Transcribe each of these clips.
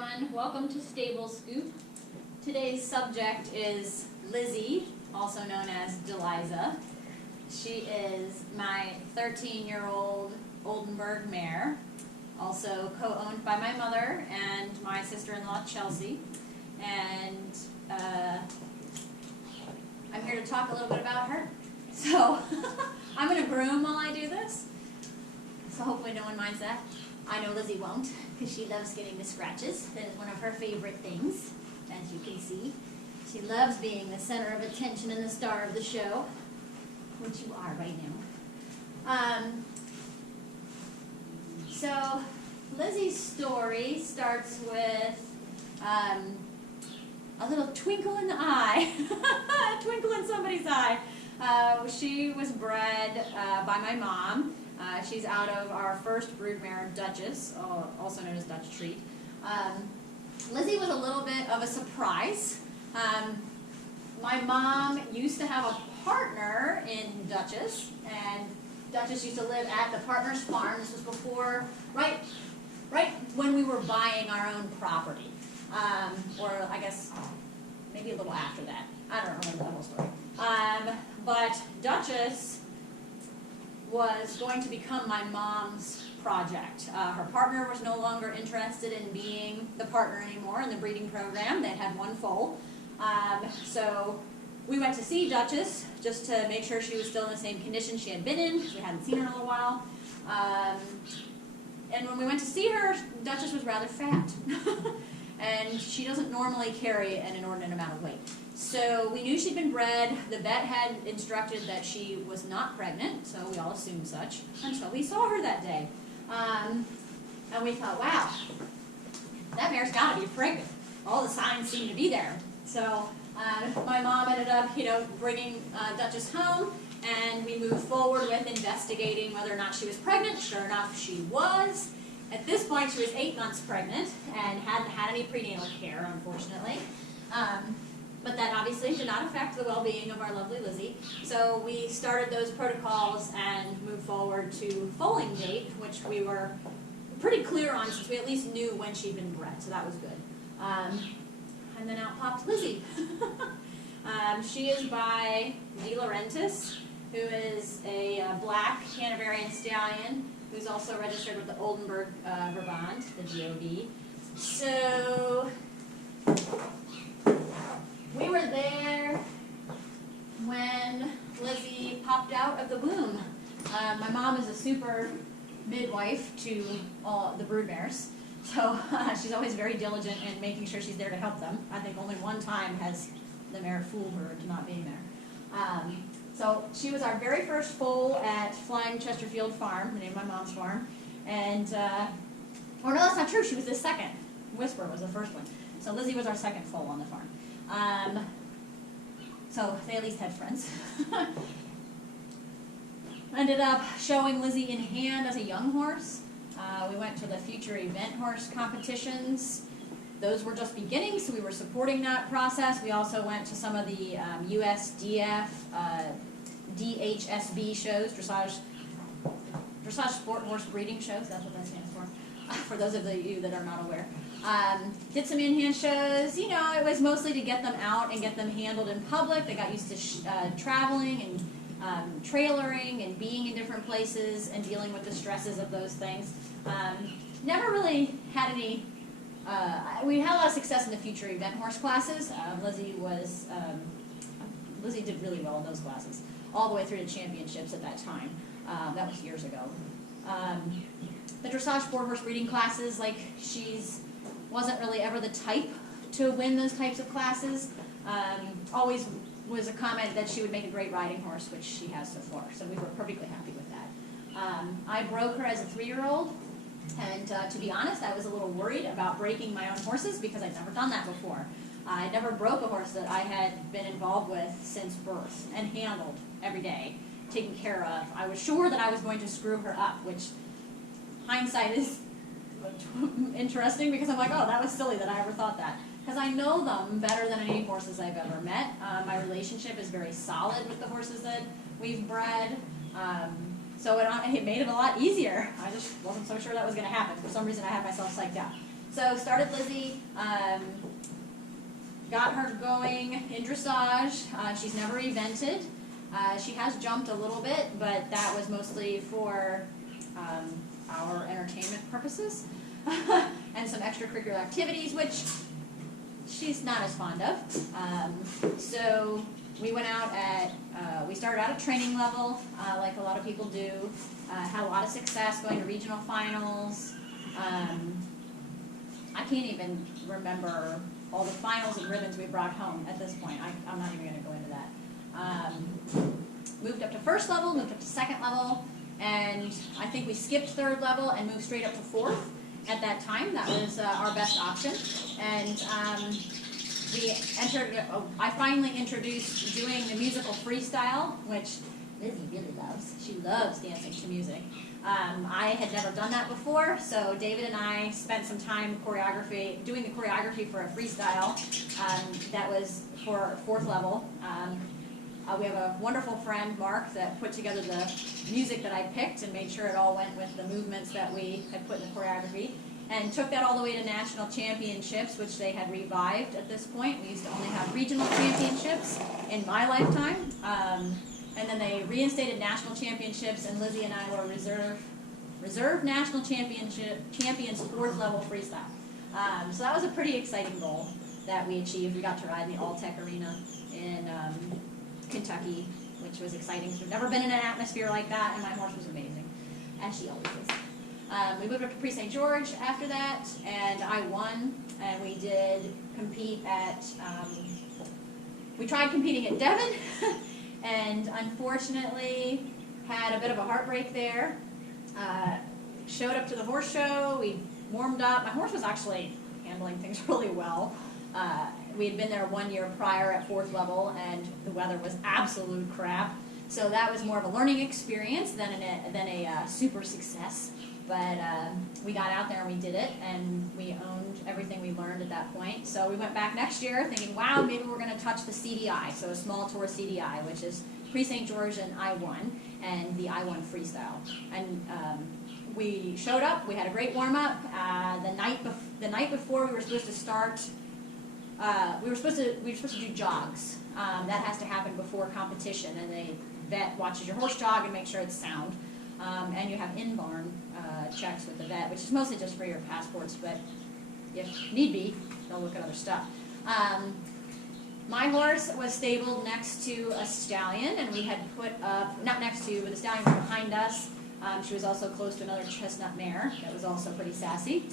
everyone, welcome to Stablescoop. Today's subject is Lizzie, also known as Deliza. She is my 13-year-old Oldenburg mare, also co-owned by my mother and my sister-in-law Chelsea. And I'm here to talk a little bit about her. So I'm going to groom while I do this, so hopefully no one minds that. I know Lizzie won't, because she loves getting the scratches. That is one of her favorite things, as you can see. She loves being the center of attention and the star of the show, which you are right now. So Lizzie's story starts with a little twinkle in the eye, a twinkle in somebody's eye. She was bred by my mom. She's out of our first broodmare, Duchess, also known as Dutch Treat. Lizzie was a little bit of a surprise. My mom used to have a partner in Duchess, and Duchess used to live at the partner's farm. This was before, right when we were buying our own property, or I guess maybe a little after that. I don't remember the whole story. But Duchess was going to become my mom's project. Her partner was no longer interested in being the partner anymore in the breeding program. They had one foal. So we went to see Duchess just to make sure she was still in the same condition she had been in, because we hadn't seen her in a little while. And when we went to see her, Duchess was rather fat. And she doesn't normally carry an inordinate amount of weight. So we knew she'd been bred. The vet had instructed that she was not pregnant, so we all assumed such, until we saw her that day. And we thought, wow, that mare's got to be pregnant. All the signs seem to be there. So my mom ended up, bringing Duchess home, and we moved forward with investigating whether or not she was pregnant. Sure enough, she was. At this point, she was 8 months pregnant and hadn't had any prenatal care, unfortunately. But that obviously did not affect the well-being of our lovely Lizzie. So we started those protocols and moved forward to foaling date, which we were pretty clear on since we at least knew when she'd been bred, so that was good. And then out popped Lizzie. She is by De Laurentiis, who is a black Hanoverian stallion, who's also registered with the Oldenburg Verband, the GOV. So we were there when Lizzie popped out of the womb. My mom is a super midwife to all the broodmares, so she's always very diligent in making sure she's there to help them. I think only one time has the mare fooled her into not being there. So she was our very first foal at Flying Chesterfield Farm, the name of my mom's farm, and, or no, that's not true, she was the second. Whisper was the first one. So Lizzie was our second foal on the farm. So they at least had friends. Ended up showing Lizzie in hand as a young horse. We went to the future event horse competitions. Those were just beginning, so we were supporting that process. We also went to some of the USDF, DHSB shows, Dressage Sport Horse Breeding shows, that's what that stands for those of you that are not aware. Did some in-hand shows. It was mostly to get them out and get them handled in public. They got used to traveling and trailering and being in different places and dealing with the stresses of those things. Never really had any, we had a lot of success in the future event horse classes. Lizzie did really well in those classes, all the way through to championships at that time. That was years ago. The dressage sport horse breeding classes, wasn't really ever the type to win those types of classes. Always was a comment that she would make a great riding horse, which she has so far. So we were perfectly happy with that. I broke her as a 3-year-old, and to be honest, I was a little worried about breaking my own horses because I'd never done that before. I never broke a horse that I had been involved with since birth and handled every day, taken care of. I was sure that I was going to screw her up, which hindsight is interesting because I'm like, oh, that was silly that I ever thought that. Because I know them better than any horses I've ever met. My relationship is very solid with the horses that we've bred. So it made it a lot easier. I just wasn't so sure that was going to happen. For some reason, I had myself psyched out. So started Lizzie, got her going in dressage. She's never evented. She has jumped a little bit, but that was mostly for our entertainment purposes and some extracurricular activities, which she's not as fond of. So we went out at, we started out at training level, like a lot of people do. Had a lot of success going to regional finals. I can't even remember all the finals and ribbons we brought home at this point. I'm not even going to go into that. Moved up to first level, moved up to second level, and I think we skipped third level and moved straight up to fourth at that time. That was our best option. And we entered, I finally introduced doing the musical freestyle, which Lizzie really loves. She loves dancing to music. I had never done that before, so David and I spent some time doing the choreography for a freestyle that was for fourth level. We have a wonderful friend, Mark, that put together the music that I picked and made sure it all went with the movements that we had put in the choreography, and took that all the way to national championships, which they had revived at this point. We used to only have regional championships in my lifetime. And then they reinstated national championships, and Lizzie and I were reserve national champions fourth level freestyle. So that was a pretty exciting goal that we achieved. We got to ride in the All-Tech Arena in Kentucky, which was exciting. So we've never been in an atmosphere like that, and my horse was amazing, as she always is. We moved up to Pre-St. George after that, and I won, and we did compete at, we tried competing at Devon, and unfortunately had a bit of a heartbreak there. Showed up to the horse show, we warmed up. My horse was actually handling things really well. We had been there 1 year prior at fourth level, and the weather was absolute crap. So that was more of a learning experience than a super success. But we got out there and we did it, and we owned everything we learned at that point. So we went back next year thinking, wow, maybe we're going to touch the CDI, so a small tour CDI, which is Pre-St. George and I-1, and the I-1 freestyle. And we showed up, we had a great warm-up. The night before we were supposed to start, we were supposed to do jogs. That has to happen before competition, and the vet watches your horse jog and makes sure it's sound. And you have in-barn checks with the vet, which is mostly just for your passports, but if need be, they'll look at other stuff. My horse was stabled next to a stallion, and we had put up, not next to, but the stallion was behind us. She was also close to another chestnut mare that was also pretty sassy.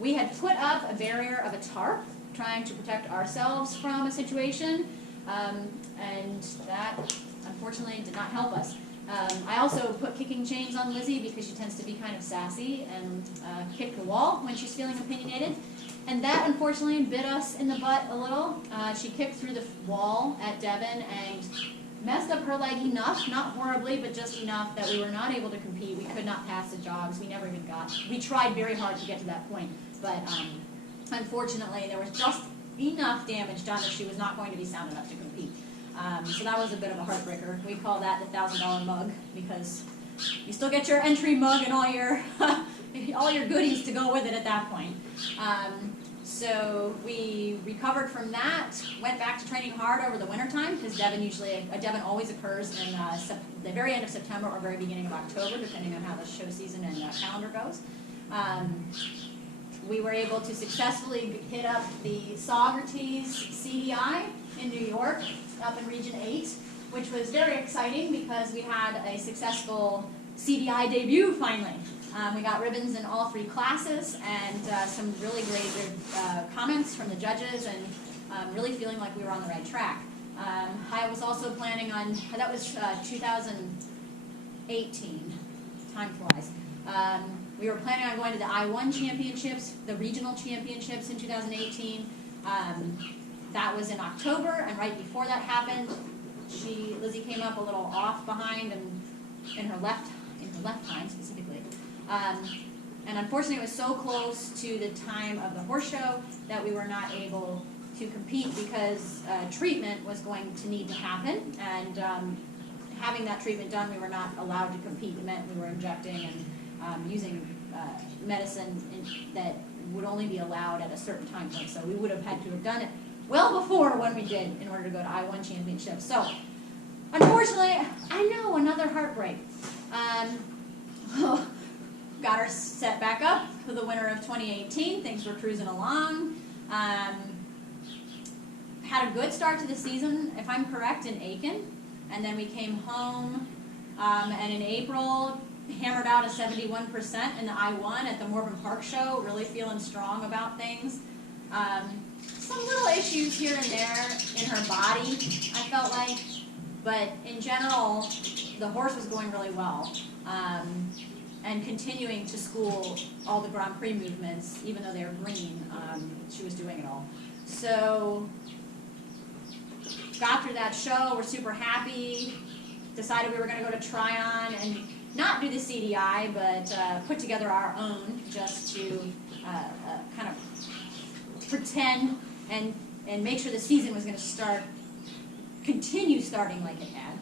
We had put up a barrier of a tarp, trying to protect ourselves from a situation, and that unfortunately did not help us. I also put kicking chains on Lizzie because she tends to be kind of sassy and kick the wall when she's feeling opinionated. And that unfortunately bit us in the butt a little. She kicked through the wall at Devon and messed up her leg enough, not horribly, but just enough that we were not able to compete. We could not pass the jogs. We never even we tried very hard to get to that point, but unfortunately there was just enough damage done that she was not going to be sound enough to compete. So that was a bit of a heartbreaker. We call that the $1,000 mug because you still get your entry mug and all your goodies to go with it at that point. So we recovered from that, went back to training hard over the wintertime because Devon always occurs in the very end of September or very beginning of October, depending on how the show season and calendar goes. We were able to successfully hit up the Saugerties CDI in New York, up in Region 8, which was very exciting because we had a successful CDI debut finally. We got ribbons in all 3 classes and some really great comments from the judges, and really feeling like we were on the right track. I was also planning on, that was 2018, time flies. We were planning on going to the I-1 championships, the regional championships in 2018. That was in October, and right before that happened, Lizzie came up a little off behind and in her left hind specifically. And unfortunately it was so close to the time of the horse show that we were not able to compete because treatment was going to need to happen, and having that treatment done, we were not allowed to compete. It meant we were injecting and using medicine that would only be allowed at a certain time point. So we would have had to have done it well before when we did in order to go to I-1 championship. So unfortunately, I know, another heartbreak. Got her set back up for the winter of 2018. Things were cruising along. Had a good start to the season, if I'm correct, in Aiken. And then we came home, and in April, hammered out a 71% in the I-1 at the Morven Park show, really feeling strong about things. Some little issues here and there in her body, I felt like, but in general, the horse was going really well, and continuing to school all the Grand Prix movements, even though they were green, she was doing it all. So, got through that show, we're super happy, decided we were going to go to Tryon and not do the CDI, but put together our own just to kind of pretend and make sure the season was going to continue starting like it had.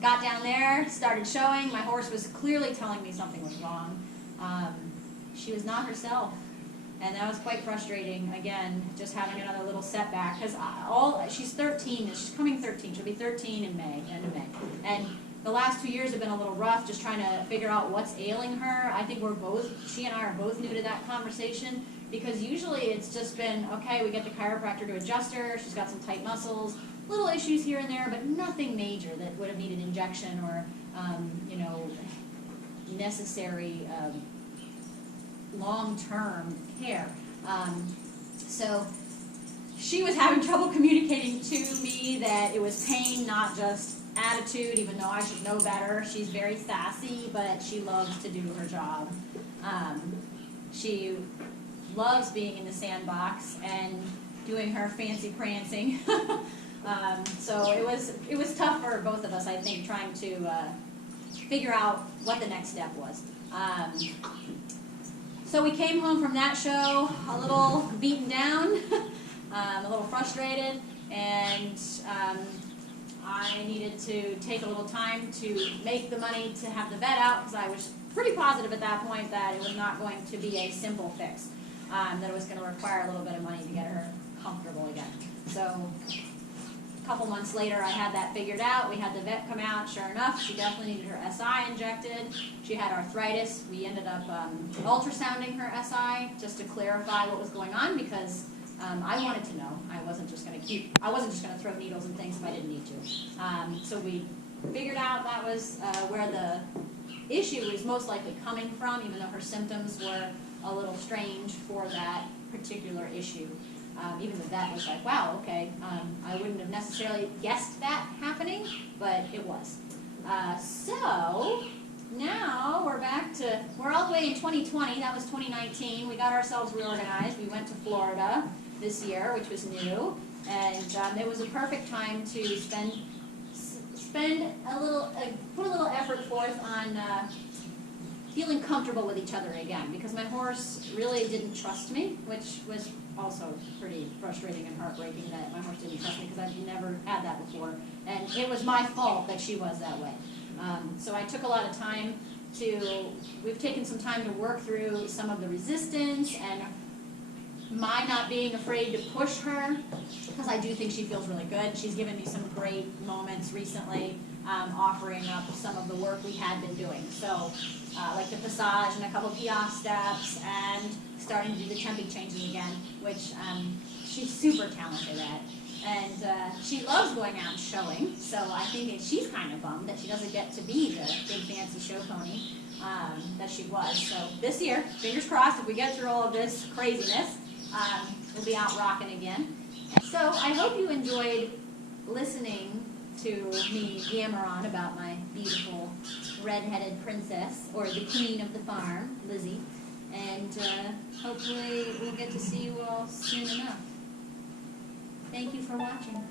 Got down there, started showing. My horse was clearly telling me something was wrong. She was not herself, and that was quite frustrating. Again, just having another little setback because she's 13. She's coming 13. She'll be 13 in May, end of May, and the last 2 years have been a little rough, just trying to figure out what's ailing her. I think she and I are both new to that conversation, because usually it's just been, okay, we get the chiropractor to adjust her, she's got some tight muscles, little issues here and there, but nothing major that would have needed injection or, necessary long-term care. So she was having trouble communicating to me that it was pain, not just attitude, even though I should know better. She's very sassy, but she loves to do her job. She loves being in the sandbox and doing her fancy prancing. So it was tough for both of us, I think, trying to figure out what the next step was. So we came home from that show a little beaten down, a little frustrated, and I needed to take a little time to make the money to have the vet out, because I was pretty positive at that point that it was not going to be a simple fix, that it was going to require a little bit of money to get her comfortable again. So a couple months later, I had that figured out. We had the vet come out. Sure enough, she definitely needed her SI injected. She had arthritis. We ended up ultrasounding her SI just to clarify what was going on, because I wanted to know. I wasn't just going to throw needles and things if I didn't need to. So we figured out that was where the issue was most likely coming from, even though her symptoms were a little strange for that particular issue. Even the vet was like, wow, okay, I wouldn't have necessarily guessed that happening, but it was. So now we're all the way in 2020. That was 2019. We got ourselves reorganized. We went to Florida this year, which was new, and it was a perfect time to put a little effort forth on feeling comfortable with each other again, because my horse really didn't trust me, which was also pretty frustrating and heartbreaking that my horse didn't trust me, because I've never had that before, and it was my fault that she was that way. So I took a lot of time we've taken some time to work through some of the resistance and my not being afraid to push her, because I do think she feels really good. She's given me some great moments recently, offering up some of the work we had been doing. So, like the passage and a couple piaffe steps, and starting to do the temping changes again, which she's super talented at. And she loves going out and showing, so I think she's kind of bummed that she doesn't get to be the big fancy show pony that she was. So this year, fingers crossed, if we get through all of this craziness, we'll be out rocking again. So I hope you enjoyed listening to me yammer on about my beautiful red-headed princess, or the queen of the farm, Lizzie. And hopefully we'll get to see you all soon enough. Thank you for watching.